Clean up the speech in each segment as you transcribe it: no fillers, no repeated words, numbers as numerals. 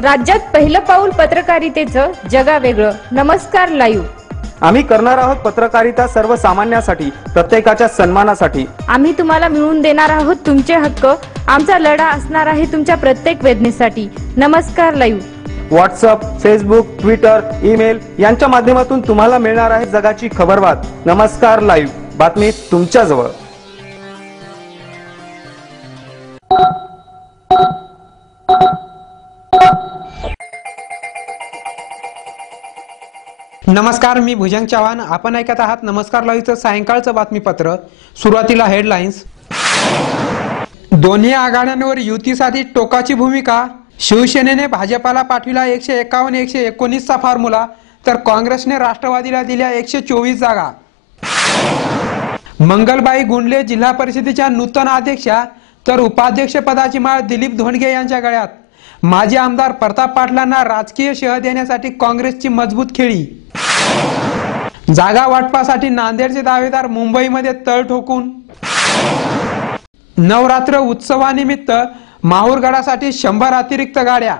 राज्यात पहिलं पाऊल पत्रकारितेचं जगावेगळं. नमस्कार लाईव्ह. आम्ही करणार आहोत पत्रकारिता सर्वसामान्यासाठी, प्रत्येकाच्या सन्मानासाठी. आम्ही तुम्हाला मिळवून देणार आहोत तुमचे हक्क. आमचा लढा असणार आहे तुमच्या प्रत्येक वेदनेसाठी. नमस्कार live. WhatsApp, Facebook, Twitter, email यांच्या माध्यमातून तुम्हाला मिळणार आहे जगाची खबरबात. नमस्कार लाईव्ह, बातमी तुमच्या जवळ. नमस्कार, मी भुजंग चव्हाण. आपण ऐकत आहात नमस्कार लाईव्हचं सायंकाळचं बातमीपत्र. सुरुवातीला हेडलाईन्स. दोन्ही आघाड्यांवर युतीसाठी टोकाची भूमिका. शिवसेनेने भाजपाला पाठविला 151-119चा फॉर्म्युला, तर काँग्रेसने राष्ट्रवादीला दिल्या 124 जागा. मंगलबाई गुंडले जिल्हा परिषदेच्या नूतन अध्यक्षा, तर उपाध्यक्ष पदाची माळ दिलीप धोंडगे यांच्या गळ्यात. माजी आमदार प्रताप पाटलांना राजकीय शह देण्यासाठी काँग्रेसची मजबूत खेळी. जागा वाटपासाठी नांदेडचे दावेदार मुंबईमध्ये तळ ठोकून. नवरात्र उत्सवानिमित्त माहूरगडासाठी 100 अतिरिक्त गाड्या.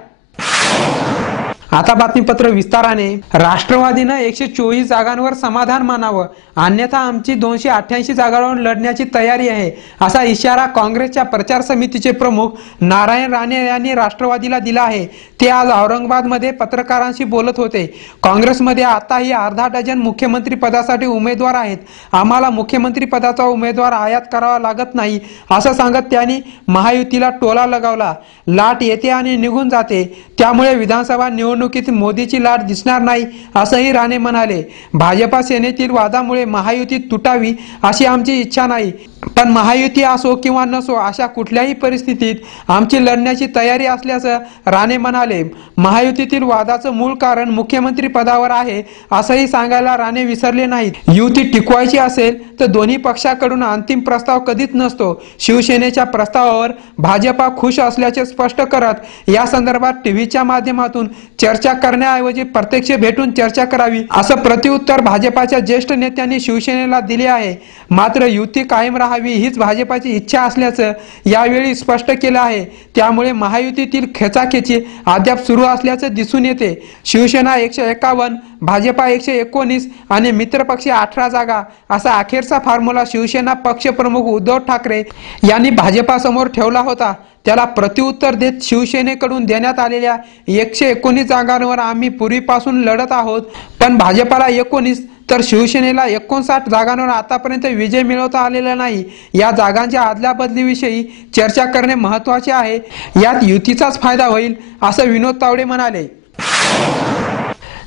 आता बातमीपत्र विस्ताराने. राष्ट्रवादीनं 124 जागांवर समाधान मानावं, अन्यथा आमची 288 जागांवर लढण्याची तयारी आहे, असा इशारा काँग्रेसच्या प्रचार समितीचे प्रमुख नारायण राणे यांनी राष्ट्रवादीला दिला आहे. ते आज औरंगाबादमध्ये पत्रकारांशी बोलत होते. काँग्रेसमध्ये आताही अर्धा डझन मुख्यमंत्री पदासाठी उमेदवार आहेत. आम्हाला मुख्यमंत्री पदाचा उमेदवार आयात करावा लागत नाही, असं सांगत त्यांनी महायुतीला टोला लगावला. लाट येते आणि निघून जाते, त्यामुळे विधानसभा निवडणुकीत मोदीची लाट दिसणार नाही, असंही राणे म्हणाले. भाजपा सेनेतील वादामुळे महायुती तुटावी अशी आमची इच्छा नाही, पण महायुती असो किंवा नसो अशा कुठल्याही परिस्थितीत आमची लढण्याची तयारी असल्याचं राणे म्हणाले. महायुतीतील वादाचं मूळ कारण मुख्यमंत्री पदावर आहे, असंही सांगायला राणे विसरले नाहीत. युती टिकवायची असेल तर दोन्ही पक्षाकडून अंतिम प्रस्ताव कधीच नसतो. शिवसेनेच्या प्रस्तावावर भाजपा खुश असल्याचे स्पष्ट करत या संदर्भात टीव्हीच्या माध्यमातून चर्चा करण्याऐवजी प्रत्यक्ष भेटून चर्चा करावी, असं प्रत्युत्तर भाजपाच्या ज्येष्ठ नेत्यांनी शिवसेनेला दिले आहे. मात्र युती कायम राहावी हीच भाजपाची इच्छा असल्याचं यावेळी स्पष्ट केलं आहे. त्यामुळे महायुतीतील खेचाखेची अद्याप सुरू असल्याचं दिसून येते. शिवसेना 151, भाजपा 119 आणि मित्रपक्षी 18 जागा असा अखेरचा फॉर्म्युला शिवसेना पक्षप्रमुख उद्धव ठाकरे यांनी भाजपासमोर ठेवला होता. त्याला प्रत्युत्तर देत शिवसेनेकडून देण्यात आलेल्या 119 जागांवर आम्ही पूर्वीपासून लढत आहोत, पण भाजपाला 19 तर शिवसेनेला 59 जागांवर आतापर्यंत विजय मिळवता आलेला नाही. या जागांच्या आदलाबदलीविषयी चर्चा करणे महत्त्वाचे आहे. यात युतीचाच फायदा होईल, असं विनोद तावडे म्हणाले.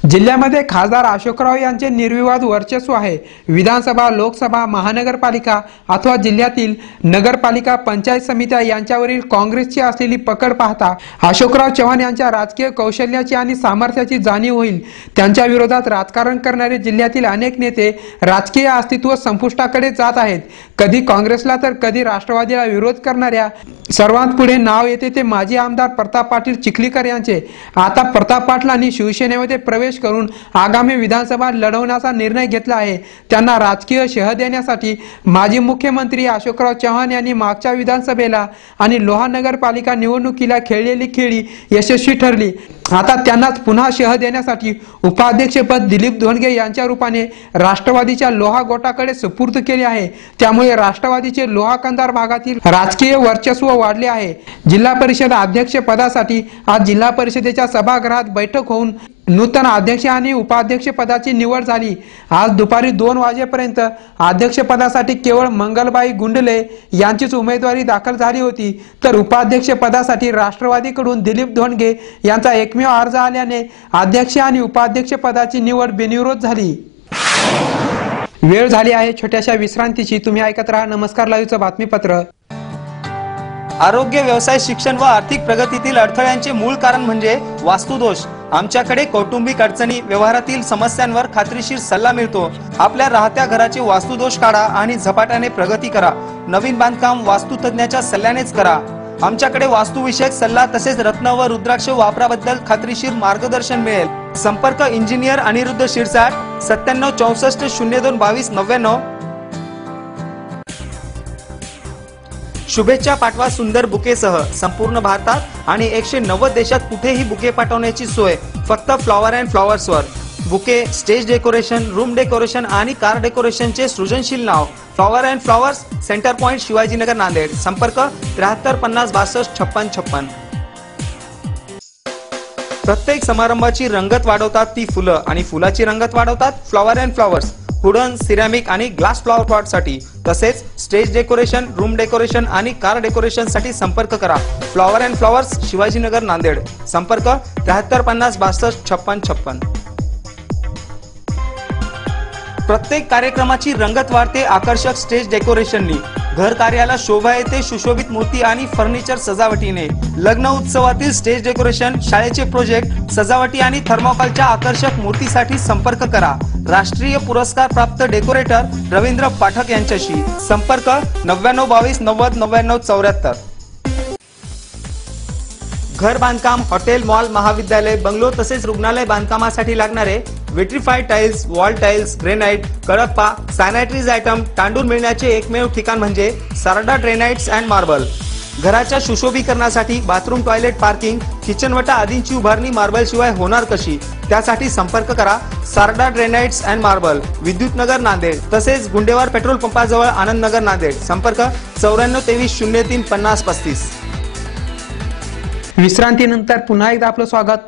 जिल्ह्यामध्ये खासदार अशोकराव यांचे निर्विवाद वर्चस्व आहे. विधानसभा, लोकसभा, महानगरपालिका अथवा जिल्ह्यातील नगरपालिका, पंचायत समित्या यांच्यावरील काँग्रेसची असलेली पकड पाहता अशोकराव चव्हाण यांच्या राजकीय कौशल्याची आणि सामर्थ्याची जाणीव होईल. त्यांच्या विरोधात राजकारण करणारे जिल्ह्यातील अनेक नेते राजकीय अस्तित्व संपुष्टाकडे जात आहेत. कधी काँग्रेसला तर कधी राष्ट्रवादीला विरोध करणाऱ्या सर्वांत पुढे नाव येते ते माजी आमदार प्रताप पाटील चिखलीकर यांचे. आता प्रताप पाटलांनी शिवसेनेमध्ये प्रवेश करून आगामी विधानसभा लढवण्याचा निर्णय घेतला आहे. त्यांना राजकीय शह देण्यासाठी माजी मुख्यमंत्री अशोकराव चव्हाण यांनी मागच्या विधानसभेला आणि लोहा नगरपालिका निवडणुकीला खेळलेली खेळी यशस्वी ठरली. आता त्यांनाच पुन्हा शह देण्यासाठी उपाध्यक्षपद दिलीप धोंडगे यांच्या रूपाने राष्ट्रवादीच्या लोहा गोटाकडे सुपूर्द केले आहे. त्यामुळे राष्ट्रवादीचे लोहा कंधार भागातील राजकीय वर्चस्व वाढले आहे. जिल्हा परिषद अध्यक्ष पदासाठी आज जिल्हा परिषदेच्या सभागृहात बैठक होऊन नूतन अध्यक्ष आणि उपाध्यक्ष पदाची निवड झाली. आज दुपारी 2 वाजेपर्यंत अध्यक्ष पदासाठी केवळ मंगलबाई गुंडले यांचीच उमेदवारी दाखल झाली होती, तर उपाध्यक्ष पदासाठी राष्ट्रवादीकडून दिलीप धोंडगे यांचा एकमेव अर्ज आल्याने अध्यक्ष आणि उपाध्यक्ष पदाची निवड बिनविरोध झाली. वेळ झाली आहे छोट्याशा विश्रांतीची. तुम्ही ऐकत राहा नमस्कार लाईव्हचं बातमीपत्र. आरोग्य, व्यवसाय, शिक्षण व आर्थिक प्रगतीतील अडथळ्यांचे मूळ कारण म्हणजे वास्तुदोष. आमच्याकडे कौटुंबिक अडचणी, व्यवहारातील समस्यांवर खात्रीशीर सल्ला मिळतो. आपल्या राहत्या घराचे वास्तुदोष काढा आणि झपाट्याने प्रगती करा. नवीन बांधकाम वास्तुतज्ञाच्या सल्ल्यानेच करा. आमच्याकडे वास्तुविषयक सल्ला तसेच रत्न व रुद्राक्ष वापराबद्दल खात्रीशीर मार्गदर्शन मिळेल. संपर्क इंजिनियर अनिरुद्ध शिरसाट 97 64 02 22 99. शुभेच्छा पाठवा सुंदर बुकेसह. संपूर्ण भारतात आणि 190 देशात कुठेही बुके पाठवण्याची सोय फक्त फ्लॉवर अँड फ्लॉवर्सवर. Bouquet, stage decoration, room decoration आणि कार डेकोरेशनचे सृजनशील नाव flower and flowers, centre point, Shivajinagar, Nanded. संपर्क 73 50 62 56 56. प्रत्येक समारंभाची रंगत वाढवतात ती फुलं आणि फुलाची रंगत वाढवतात flower and flowers. Wooden, ceramic आणि ग्लास फ्लॉवर पॉट साठी तसेच स्टेज डेकोरेशन, रूम डेकोरेशन आणि कार डेकोरेशन साठी संपर्क करा. Flower and flowers, Shivajinagar, Nanded. संपर्क 73 50 62 56 56. प्रत्येक कार्यक्रमाची रंगत वाढते आकर्षक स्टेज डेकोरेशननी. घर कार्याला शोभा येते सुशोभित मूर्ती आणि फर्निचर सजावटीने. लग्न उत्सवातील स्टेज डेकोरेशन, शाळेचे प्रोजेक्ट, सजावटी आणि थर्मोकॉलच्या आकर्षक मूर्तीसाठी संपर्क करा. राष्ट्रीय पुरस्कार प्राप्त डेकोरेटर रवींद्र पाठक यांच्याशी. संपर्क 99 22 90 99 74. घर बांधकाम, हॉटेल, मॉल, महाविद्यालय, बंगलो तसेच रुग्णालय बांधकामासाठी लागणारे vitrified tiles, wall tiles, granite, कडप्पा, सॅनिटरीज आयटम, तांडूळ मिळण्याचे एकमेव ठिकाण म्हणजे सारडा ग्रेनाइट्स अँड मार्बल. घराच्या सुशोभीकरणासाठी बाथरूम, टॉयलेट, पार्किंग, किचन वटा आदींची उभारणी मार्बल शिवाय होणार कशी? त्यासाठी संपर्क करा Sarda granites and marble, Vidyutnagar, Nanded. तसेच गुंडेवार पेट्रोल पंपाजवळ, आनंदनगर, नांदेड. संपर्क 94 23 03 50 35. विश्रांतीनंतर पुन्हा एकदा आपलं स्वागत.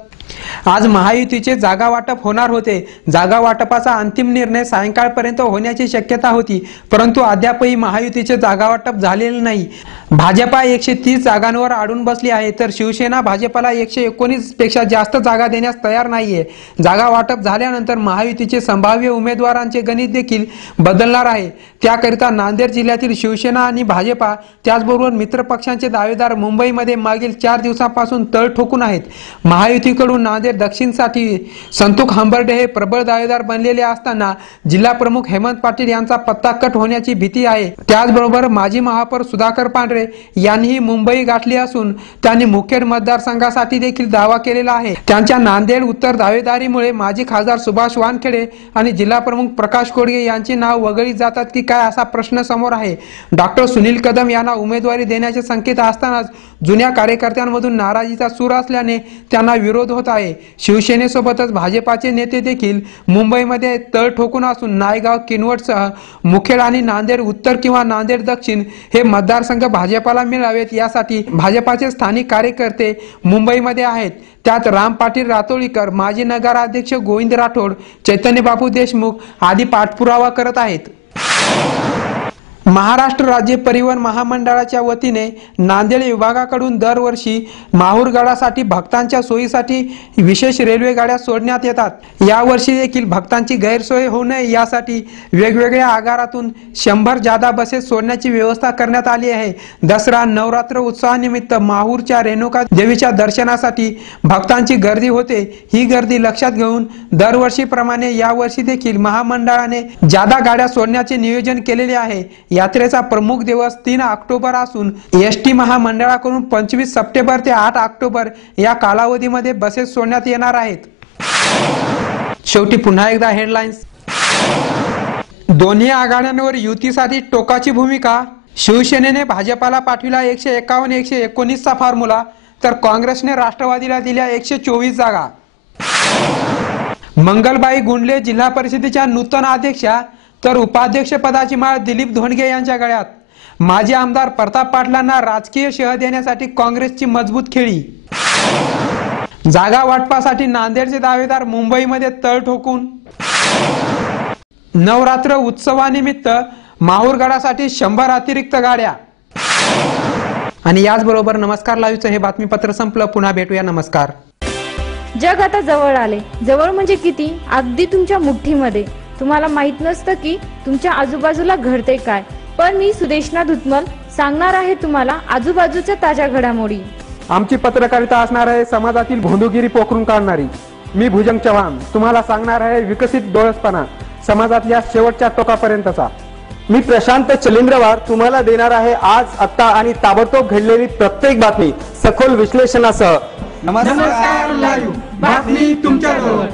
आज महायुतीचे जागा वाटप होणार होते. जागा वाटपाचा अंतिम निर्णय सायंकाळपर्यंत होण्याची शक्यता होती, परंतु अद्यापही महायुतीचे जागा वाटप झालेले नाही. भाजपा 130 जागांवर अडून बसली आहे, तर शिवसेना भाजपला 119 पेक्षा जास्त जागा देण्यास तयार नाहीये. जागा वाटप झाल्यानंतर महायुतीचे संभाव्य उमेदवारांचे गणित देखील बदलणार आहे. त्याकरिता नांदेड जिल्ह्यातील शिवसेना आणि भाजपा त्याचबरोबर मित्र पक्षांचे दावेदार मुंबईमध्ये मागील 4 दिवसांपासून तळ ठोकून आहेत. महायुतीकडून नांदेड दक्षिणसाठी संतोष हंबर्डे हे प्रबळ दावेदार बनलेले असताना जिल्हा प्रमुख हेमंत पाटील यांचा पत्ता कट होण्याची भीती आहे. त्याचबरोबर माजी महापौर सुधाकर पांढरे यांनीही मुंबई गाठली असून त्यांनी मुखेड मतदारसंघासाठी देखील दावा केलेला आहे. त्यांच्या नांदेड उत्तर दावेदारीमुळे माजी खासदार सुभाष वानखेडे आणि जिल्हा प्रमुख प्रकाश कोडगे यांची नाव वगळली जातात की काय असा प्रश्न समोर आहे. डॉक्टर सुनील कदम यांना उमेदवारी देण्याचे संकेत असतानाच जुन्या कार्यकर्त्यांमधून नाराजीचा सूर असल्याने त्यांना विरोध होत आहे. शिवसेनेसोबतच भाजपाचे नेते देखील मुंबईमध्ये तळ ठोकून असून नायगाव, किनवटसह मुखेड आणि नांदेड उत्तर किंवा नांदेड दक्षिण हे मतदारसंघ भाजपाला मिळावेत यासाठी भाजपाचे स्थानिक कार्यकर्ते मुंबईमध्ये आहेत. त्यात राम पाटील रातोळीकर, माजी नगराध्यक्ष गोविंद राठोड, चैतन्य बापू देशमुख आदी पाठपुरावा करत आहेत. महाराष्ट्र राज्य परिवहन महामंडळाच्या वतीने नांदेड विभागाकडून दरवर्षी माहूरगडासाठी भक्तांच्या सोयीसाठी विशेष रेल्वे गाड्या सोडण्यात येतात. यावर्षी देखील भक्तांची गैरसोय होऊ नये यासाठी वेगवेगळ्या आगारातून 100 जादा बसेस सोडण्याची व्यवस्था करण्यात आली आहे. दसरा, नवरात्र उत्सवानिमित्त माहूरच्या रेणुका देवीच्या दर्शनासाठी भक्तांची गर्दी होते. ही गर्दी लक्षात घेऊन दरवर्षीप्रमाणे यावर्षी देखील महामंडळाने जादा गाड्या सोडण्याचे नियोजन केलेले आहे. यात्रेचा प्रमुख दिवस 3 ऑक्टोबर असून एसटी महामंडळाकडून 25 सप्टेंबर ते 8 ऑक्टोबर या कालावधीमध्ये बसेस सोडण्यात येणार आहेत. शेवटी पुन्हा एकदा हेडलाईन्स. दोन्ही आघाड्यांवर युतीसाठी टोकाची भूमिका. शिवसेनेने भाजपाला पाठविला 151 119 चा फॉर्म्युला, तर काँग्रेसने राष्ट्रवादीला दिल्या 124 जागा. मंगलबाई गुंडले जिल्हा परिषदेच्या नूतन अध्यक्षा, तर उपाध्यक्ष पदाची माळ दिलीप धोंडगे यांच्या गळ्यात. माजी आमदार प्रताप पाटलांना राजकीय शह देण्यासाठी काँग्रेसची मजबूत खेळी. जागा वाटपासाठी नांदेडचे दावेदार मुंबईमध्ये तळ ठोकून. नवरात्र उत्सवानिमित्त माहूरगडासाठी 100 अतिरिक्त गाड्या. आणि याचबरोबर नमस्कार लाईव्हचं हे बातमीपत्र संपलं. पुन्हा भेटूया. नमस्कार. जग आता जवळ आले. जवळ म्हणजे किती? अगदी तुमच्या मुठ्ठीमध्ये. तुम्हाला माहित नसतं की तुमच्या आजूबाजूला घडते काय, पण मी सुदेशना धुतमल सांगणार आहे तुम्हाला आजूबाजूच्या ताज्या घडामोडी. आमची पत्रकारिता असणार आहे समाजातील भोंदूगिरी पोखरून काढणारी. मी भुजंग चव्हाण तुम्हाला सांगणार आहे विकसित डोळसपणा समाजातल्या शेवटच्या टोकापर्यंतचा. मी प्रशांत चलिंद्रवार तुम्हाला देणार आहे आज, आत्ता आणि ताबडतोब घडलेली प्रत्येक बातमी सखोल विश्लेषणासह. नमस्कार लाईव्ह बातमी तुमच्याजवळ.